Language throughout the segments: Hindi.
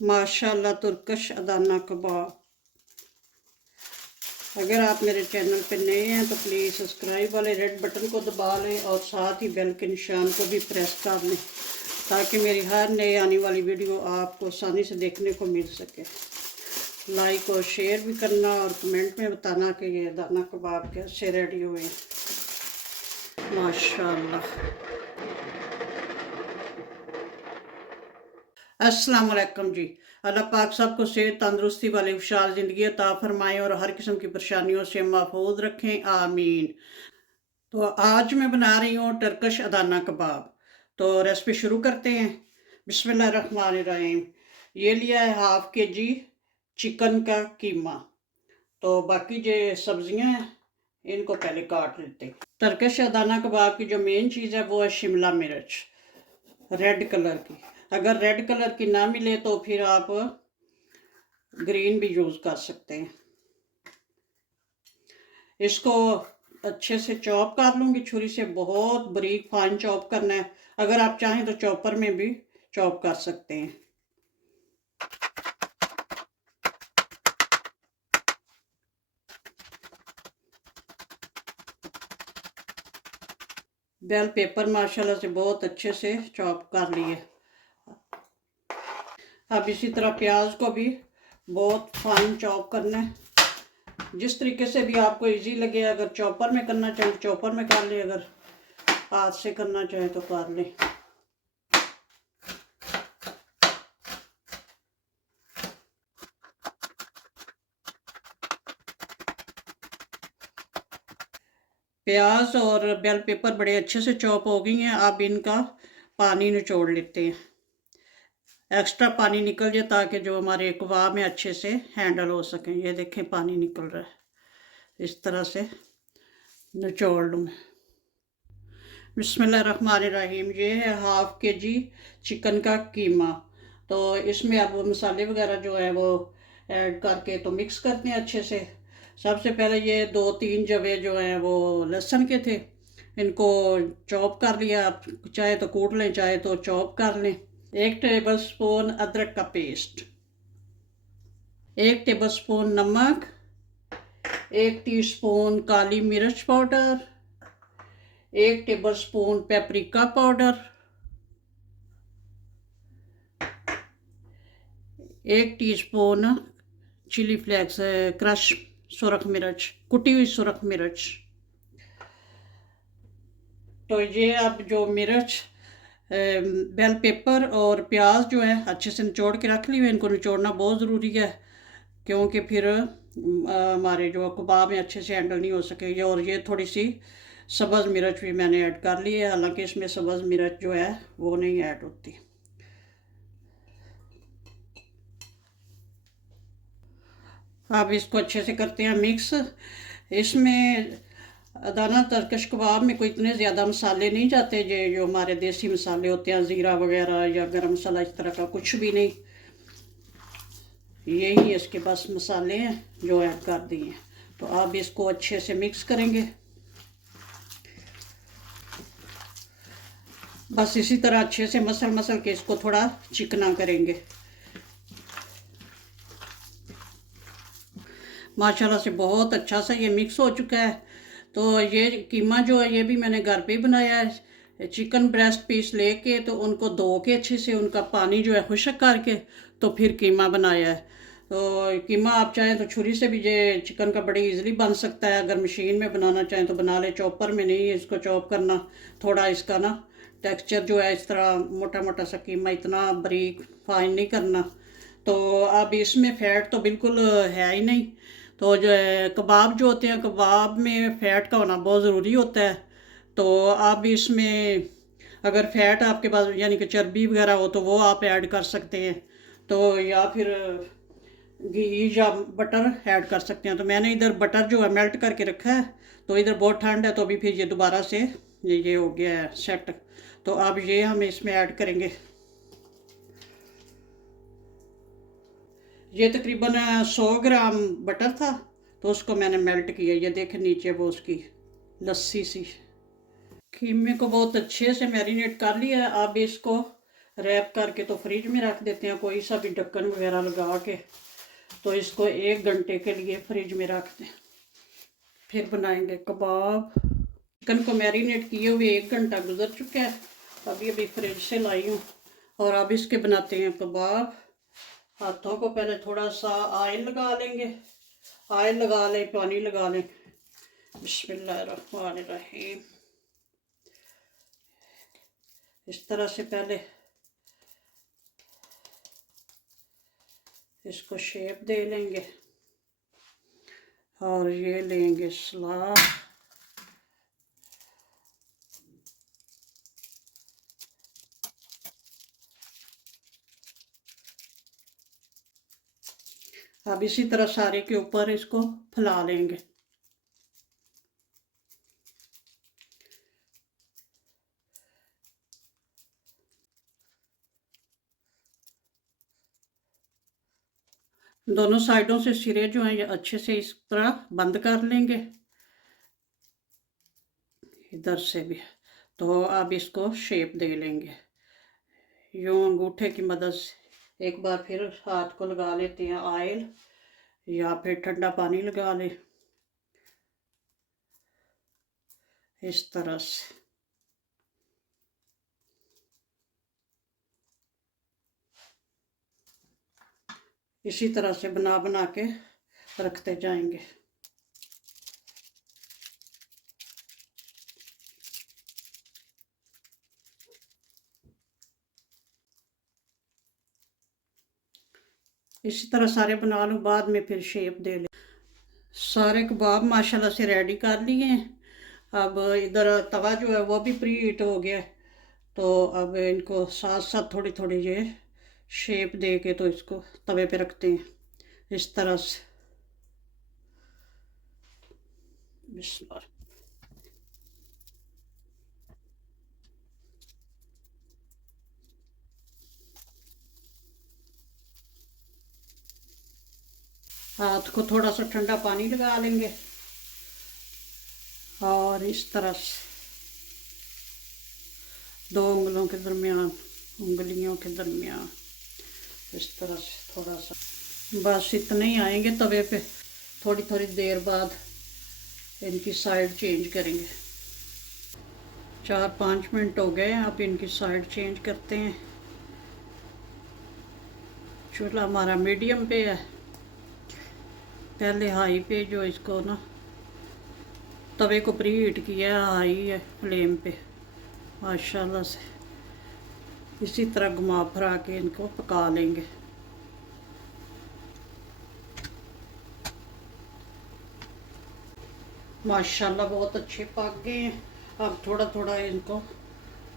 माशाल्लाह तुर्कश अदाना कबाब। अगर आप मेरे चैनल पे नए हैं तो प्लीज़ सब्सक्राइब वाले रेड बटन को दबा लें और साथ ही बेल के निशान को भी प्रेस कर लें ताकि मेरी हर नई आने वाली वीडियो आपको आसानी से देखने को मिल सके। लाइक और शेयर भी करना और कमेंट में बताना कि ये अदाना कबाब कैसे रेडी हुए। माशाल्लाह। अस्सलाम वालेकुम जी। अल्लाह पाक सबको सेहत तंदुरुस्ती वाली खुशहाल ज़िंदगी अता फरमाएँ और हर किस्म की परेशानियों से महफूज रखें, आमीन। तो आज मैं बना रही हूँ टर्किश अदाना कबाब। तो रेसिपी शुरू करते हैं। बिस्मिल्लाहिर्रहमानिर्रहीम। ये लिया है हाफ़ के जी चिकन का कीमा। तो बाकी जो सब्जियां हैं इनको पहले काट लेते हैं। टर्किश अदाना कबाब की जो मेन चीज़ है वो है शिमला मिर्च रेड कलर की। अगर रेड कलर की ना मिले तो फिर आप ग्रीन भी यूज़ कर सकते हैं। इसको अच्छे से चॉप कर लूँगी छुरी से, बहुत बारीक फाइन चॉप करना है। अगर आप चाहें तो चॉपर में भी चॉप कर सकते हैं। बेल पेपर माशाल्लाह से बहुत अच्छे से चॉप कर लिए। अब इसी तरह प्याज को भी बहुत फाइन चॉप करना है। जिस तरीके से भी आपको इजी लगे, अगर चॉपर में करना चाहें तो चॉपर में कर लें, अगर हाथ से करना चाहें तो कर लें। प्याज और बेल पेपर बड़े अच्छे से चॉप हो गई हैं। अब इनका पानी निचोड़ लेते हैं। एक्स्ट्रा पानी निकल जाए ताकि जो हमारे कबाब में अच्छे से हैंडल हो सकें। ये देखें पानी निकल रहा है, इस तरह से निचोड़ लूँ। बिस्मिल्लाहिर्रहमानिर्रहीम। ये है हाफ़ के जी चिकन का कीमा। तो इसमें अब मसाले वगैरह जो है वो ऐड करके तो मिक्स करते हैं अच्छे से। सबसे पहले ये 2-3 जवे जो हैं वो लहसुन के थे, इनको चॉप कर लिया। आप चाहे तो कूट लें, चाहे तो चॉप कर लें। 1 टेबल स्पून अदरक का पेस्ट, 1 टेबल स्पून नमक, 1 टीस्पून काली मिर्च powder, 1 tablespoon paprika powder, 1 teaspoon chili flakes crush सुरख मिर्च, कुटी हुई सुरख मिर्च। तो ये अब जो मिर्च, बेल पेपर और प्याज जो है अच्छे से निचोड़ के रख ली हुई। इनको निचोड़ना बहुत ज़रूरी है क्योंकि फिर हमारे जो कबाब में अच्छे से हैंडल नहीं हो सके। और ये थोड़ी सी सब्ज़ मिर्च भी मैंने ऐड कर ली है, हालांकि इसमें सब्ज़ मिर्च जो है वो नहीं ऐड होती। अब इसको अच्छे से करते हैं मिक्स। इसमें अदाना टर्किश कबाब में कोई इतने ज़्यादा मसाले नहीं जाते, जो हमारे देसी मसाले होते हैं, ज़ीरा वगैरह या गरम मसाला, इस तरह का कुछ भी नहीं। यही इसके बस मसाले हैं जो ऐड कर दिए हैं। तो अब इसको अच्छे से मिक्स करेंगे। बस इसी तरह अच्छे से मसल के इसको थोड़ा चिकना करेंगे। माशाल्लाह से बहुत अच्छा सा ये मिक्स हो चुका है। तो ये कीमा जो है ये भी मैंने घर पे ही बनाया है। चिकन ब्रेस्ट पीस लेके तो उनको धो के अच्छे से उनका पानी जो है खुश्क करके तो फिर कीमा बनाया है। तो कीमा आप चाहें तो छुरी से भी ये चिकन का बड़ी इजीली बन सकता है। अगर मशीन में बनाना चाहें तो बना ले, चॉपर में नहीं इसको चॉप करना। थोड़ा इसका ना टेक्सचर जो है इस तरह मोटा मोटा सा, कीमा इतना बारीक फाइन नहीं करना। तो अब इसमें फ़ैट तो बिल्कुल है ही नहीं। तो जो है कबाब जो होते हैं, कबाब में फ़ैट का होना बहुत ज़रूरी होता है। तो आप इसमें अगर फ़ैट आपके पास यानी कि चर्बी वगैरह हो तो वो आप ऐड कर सकते हैं। तो या फिर घी या बटर ऐड कर सकते हैं। तो मैंने इधर बटर जो है मेल्ट करके रखा है। तो इधर बहुत ठंड है तो अभी फिर ये दोबारा से ये हो गया है सेट। तो अब ये हम इसमें ऐड करेंगे। ये तकरीबन 100 ग्राम बटर था तो उसको मैंने मेल्ट किया। ये देखें नीचे वो उसकी लस्सी सी। कीमे को बहुत अच्छे से मैरिनेट कर लिया है। अब इसको रैप करके तो फ्रिज में रख देते हैं, कोई सा भी ढक्कन वगैरह लगा के। तो इसको 1 घंटे के लिए फ्रिज में रख दें। फिर बनाएंगे कबाब। चिकन को मैरिनेट किए हुए 1 घंटा गुजर चुका है, अभी अभी फ्रिज से लाई हूँ। और अब इसके बनाते हैं कबाब। हाथों को पहले थोड़ा सा ऑयल लगा लेंगे, ऑयल लगा लें, पानी लगा लें। बिस्मिल्लाहिर्रहमानिर्रहीम। इस तरह से पहले इसको शेप दे लेंगे और ये लेंगे सलाद। अब इसी तरह सारे के ऊपर इसको फैला लेंगे। दोनों साइडों से सिरे जो हैं ये अच्छे से इस तरह बंद कर लेंगे, इधर से भी। तो अब इसको शेप दे लेंगे यूँ अंगूठे की मदद से। एक बार फिर हाथ को लगा लेते हैं ऑयल, या फिर ठंडा पानी लगा लें इस तरह से। इसी तरह से बना बना के रखते जाएंगे। इसी तरह सारे बना लूँ, बाद में फिर शेप दे ले। सारे कबाब माशाल्लाह से रेडी कर लिए हैं। अब इधर तवा जो है वो भी प्री हीट हो गया है। तो अब इनको साथ साथ थोड़ी थोड़ी ये शेप दे के तो इसको तवे पे रखते हैं इस तरह से। बिस्मिल्लाह। हाथ को थोड़ा सा ठंडा पानी लगा लेंगे और इस तरह से 2 उंगलों के दरमियान, उंगलियों के दरमियान इस तरह से थोड़ा सा, बस इतने ही आएंगे तवे पे। थोड़ी थोड़ी देर बाद इनकी साइड चेंज करेंगे। 4-5 मिनट हो गए, अब इनकी साइड चेंज करते हैं। चूल्हा हमारा मीडियम पे है, पहले हाई पे जो इसको ना तवे को प्री हीट किया है, हाई है फ्लेम पे माशाल्लाह से। इसी तरह घुमा फिरा के इनको पका लेंगे। माशाल्लाह बहुत अच्छे पक गए हैं। अब थोड़ा थोड़ा इनको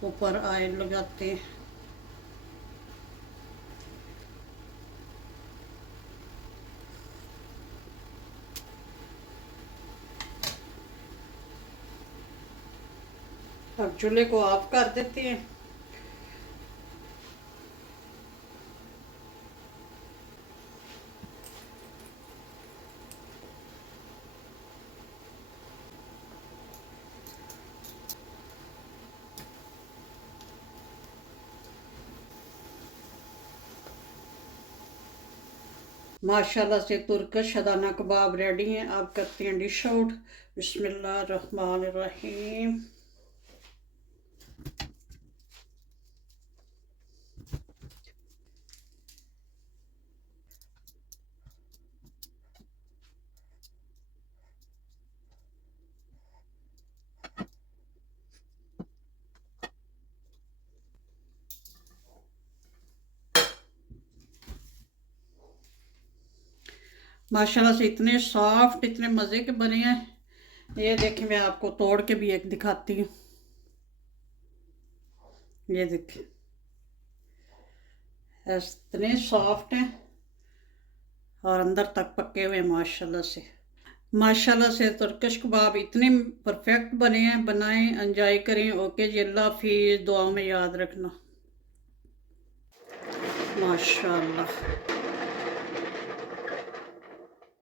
ऊपर ऑयल लगाते हैं। अब चूल्हे को ऑफ कर देते हैं। माशाल्लाह से तुर्कश शदाना कबाब रेडी हैं। अब करते हैं डिश आउट। बिस्मिल्लाह रहमान रहीम। माशाल्लाह से इतने सॉफ्ट, इतने मज़े के बने हैं। ये देखिए, मैं आपको तोड़ के भी एक दिखाती हूँ। ये देखिए, इतने सॉफ्ट हैं और अंदर तक पके हुए माशाल्लाह से। माशाल्लाह से तुर्किश कबाब इतने परफेक्ट बने हैं। बनाएं, एंजॉय करें। ओके जी, अल्लाह हाफिज़। दुआ में याद रखना। माशाल्लाह।